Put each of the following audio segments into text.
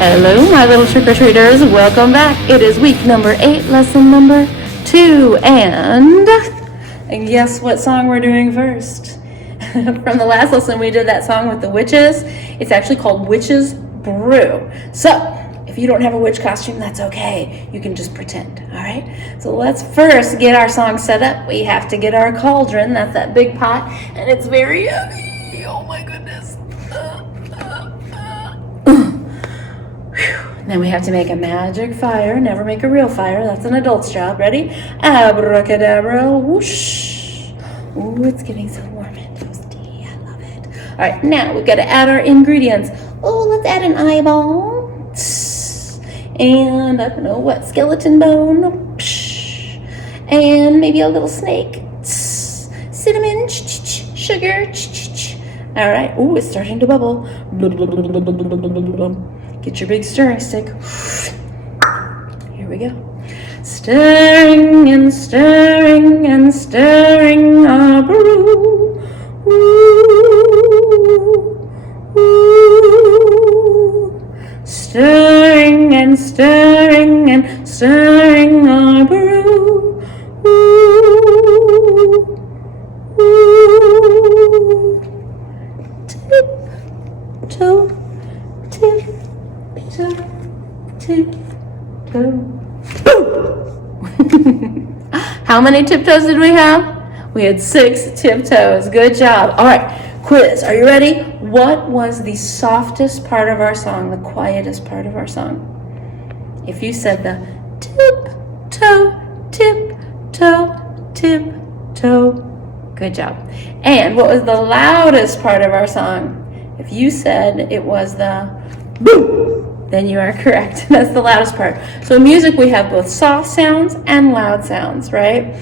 Hello, my little trick-or-treaters. Welcome back. It is week number 8, lesson number 2, and guess what song we're doing first? From the last lesson, we did that song with the witches. It's actually called Witch's Brew. So, if you don't have a witch costume, that's okay. You can just pretend, all right? So let's first get our song set up. We have to get our cauldron. That's that big pot, and it's very heavy. Oh my goodness. Then we have to make a magic fire. Never make a real fire. That's an adult's job. Ready? Abracadabra, whoosh. Ooh, it's getting so warm and toasty. I love it. All right, now we've got to add our ingredients. Oh, let's add an eyeball. And I don't know what, skeleton bone. And maybe a little snake. Cinnamon, sugar. All right. Ooh, it's starting to bubble. Get your big stirring stick. Here we go. Stirring and stirring and stirring our brew. Stirring and stirring and stirring our brew. Tip, toe, tip. How many tiptoes did we have? We had 6 tiptoes. Good job. All right, quiz. Are you ready? What was the softest part of our song, the quietest part of our song? If you said the tip-toe, tip-toe, tip-toe. Good job. And what was the loudest part of our song? If you said it was the boo, then you are correct. That's the loudest part. So in music, we have both soft sounds and loud sounds, right?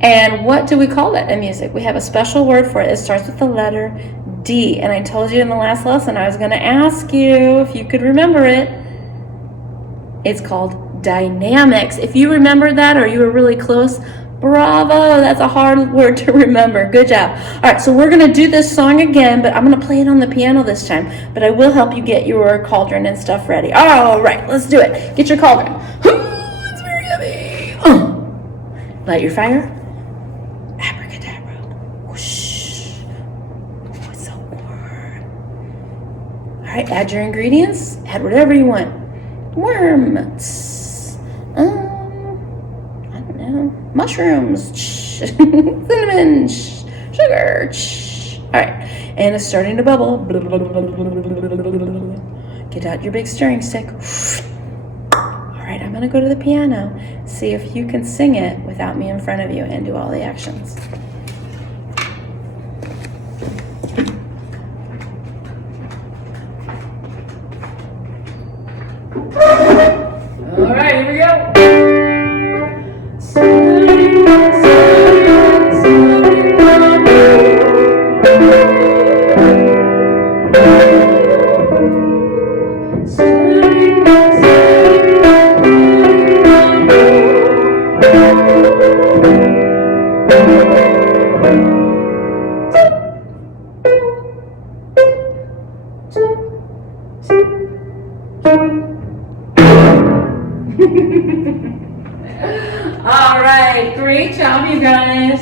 And what do we call that in music? We have a special word for it. It starts with the letter D. And I told you in the last lesson, I was going to ask you if you could remember it. It's called dynamics. If you remembered that or you were really close, bravo, that's a hard word to remember. Good job. All right, so we're going to do this song again, but I'm going to play it on the piano this time. But I will help you get your cauldron and stuff ready. All right, let's do it. Get your cauldron. It's very heavy. Light your fire. Abracadabra. Whoosh. Oh, it's so warm. All right, add your ingredients. Add whatever you want. Worm. Mushrooms, cinnamon, sugar. All right, and it's starting to bubble. Get out your big stirring stick. All right, I'm gonna go to the piano. See if you can sing it without me in front of you and do all the actions. All right, here we go. All right, great job, you guys.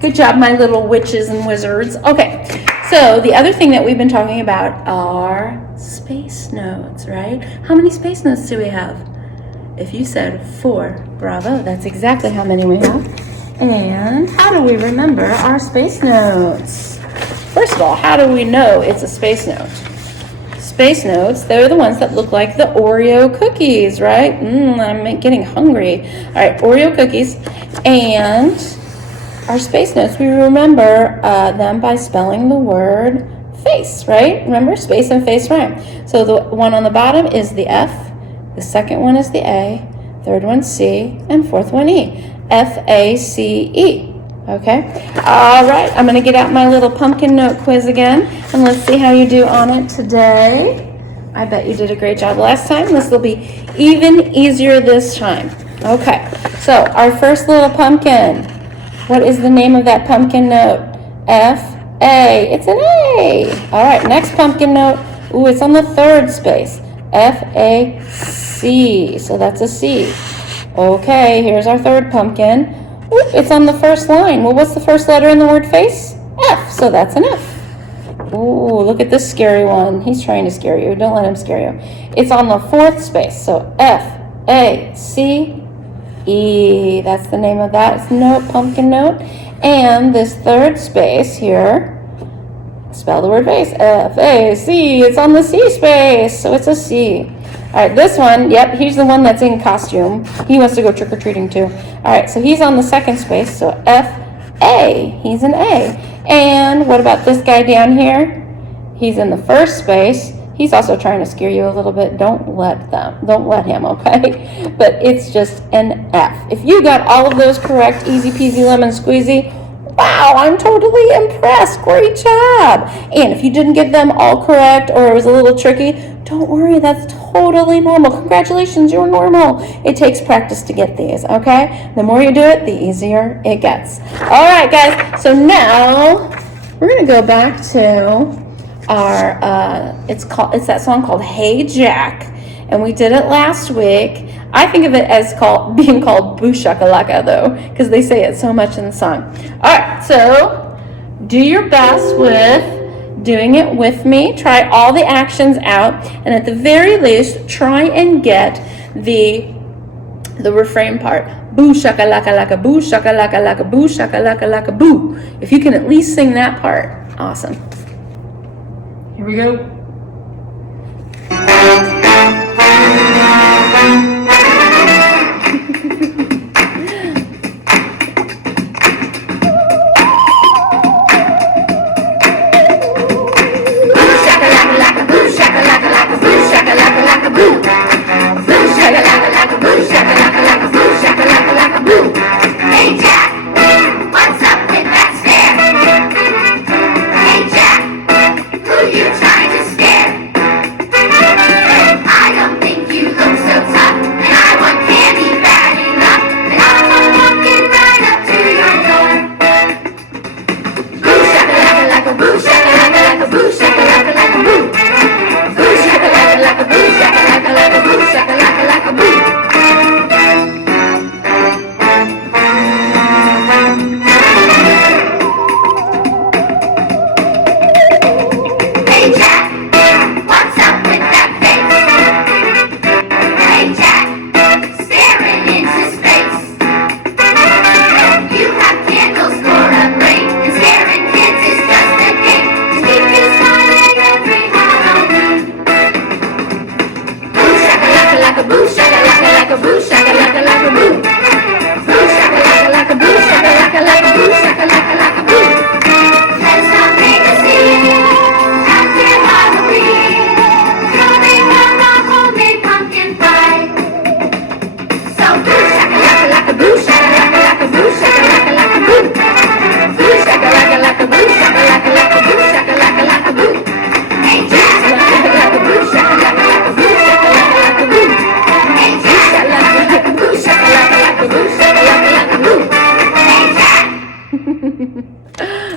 Good job, my little witches and wizards. Okay, so the other thing that we've been talking about are space notes, right? How many space notes do we have? If you said 4, bravo, that's exactly how many we have. And how do we remember our space notes? First of all, how do we know it's a space note? Space notes, they're the ones that look like the Oreo cookies, right? I'm getting hungry. All right, Oreo cookies. And our space notes, we remember them by spelling the word face, right? Remember, space and face rhyme. So the one on the bottom is the F, the second one is the A, third one C, and fourth one E. F-A-C-E. Okay, all right, I'm going to get out my little pumpkin note quiz again, and let's see how you do on it today. I bet you did a great job last time. This will be even easier this time. Okay, so our first little pumpkin. What is the name of that pumpkin note? F-A. It's an A. All right, next pumpkin note. Ooh, it's on the third space. F-A-C. So that's a C. Okay, here's our third pumpkin. Ooh, it's on the first line. Well, what's the first letter in the word face? F. So that's an F. Ooh, look at this scary one. He's trying to scare you. Don't let him scare you. It's on the fourth space. So F-A-C-E. That's the name of that note, pumpkin note. And this third space here, spell the word face. F-A-C. It's on the C space. So it's a C. All right, this one, yep, he's the one that's in costume. He wants to go trick-or-treating too. All right, so he's on the second space. So F-A. He's an A. And what about this guy down here? He's in the first space. He's also trying to scare you a little bit. Don't let him, okay? But it's just an F. If you got all of those correct, easy peasy lemon squeezy, wow, I'm totally impressed. Great job. And if you didn't get them all correct or it was a little tricky, don't worry, that's totally normal. Congratulations, you're normal. It takes practice to get these, okay? The more you do it, the easier it gets. All right, guys, so now we're going to go back to our, it's that song called Hey Jack, and we did it last week. I think of it as being called Boo Shakalaka, though, because they say it so much in the song. All right, so do your best with doing it with me. Try all the actions out, and at the very least, try and get the refrain part. Boo shakalaka laka, boo shakalaka laka, boo shakalaka laka, boo. If you can at least sing that part, awesome. Here we go.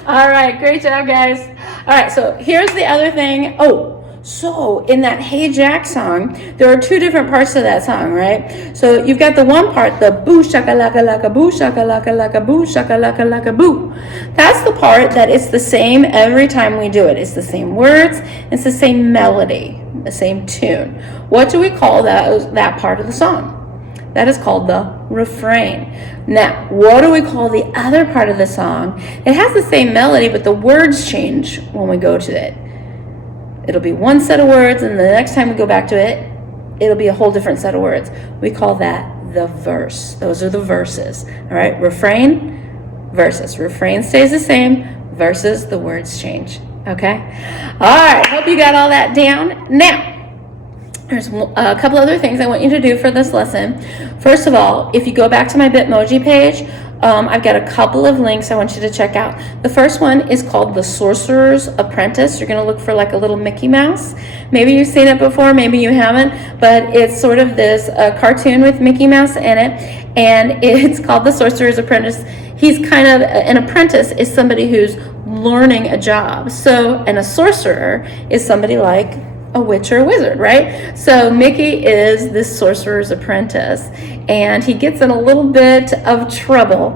All right, great job, guys. All right, so here's the other thing. Oh, so in that Hey Jack song, there are two different parts to that song, right? So you've got the one part, the boo shakalaka laka boo shakalaka laka boo shakalaka laka boo. That's the part that it's the same every time we do it. It's the same words, it's the same melody, the same tune. What do we call that part of the song? That is called the refrain. Now, what do we call the other part of the song? It has the same melody, but the words change when we go to it. It'll be one set of words, and the next time we go back to it, it'll be a whole different set of words. We call that the verse. Those are the verses. All right, refrain, verses. Refrain stays the same, verses, the words change. Okay? All right, hope you got all that down. Now, there's a couple other things I want you to do for this lesson. First of all, if you go back to my Bitmoji page, I've got a couple of links I want you to check out. The first one is called The Sorcerer's Apprentice. You're going to look for like a little Mickey Mouse. Maybe you've seen it before, maybe you haven't, but it's sort of this cartoon with Mickey Mouse in it, and it's called The Sorcerer's Apprentice. He's kind of, an apprentice is somebody who's learning a job. So, and a sorcerer is somebody like a witch or a wizard, right? So Mickey is this sorcerer's apprentice, and he gets in a little bit of trouble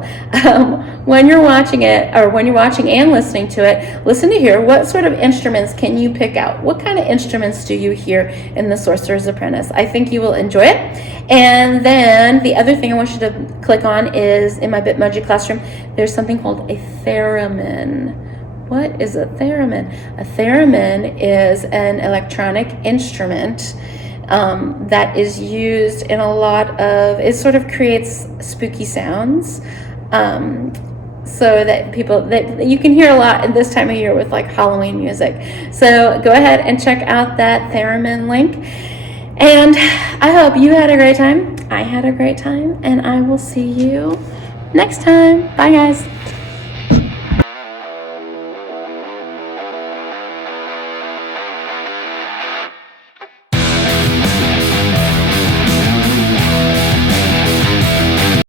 when you're watching it, or when you're watching and listening to it. Listen to hear, what sort of instruments can you pick out? What kind of instruments do you hear in the Sorcerer's Apprentice? I think you will enjoy it. And then the other thing I want you to click on is, in my Bitmoji classroom, there's something called a theremin. What is a theremin? A theremin is an electronic instrument that is used in a lot of, it sort of creates spooky sounds, so that you can hear a lot at this time of year with like Halloween music. So go ahead and check out that theremin link. And I hope you had a great time. I had a great time, and I will see you next time. Bye, guys.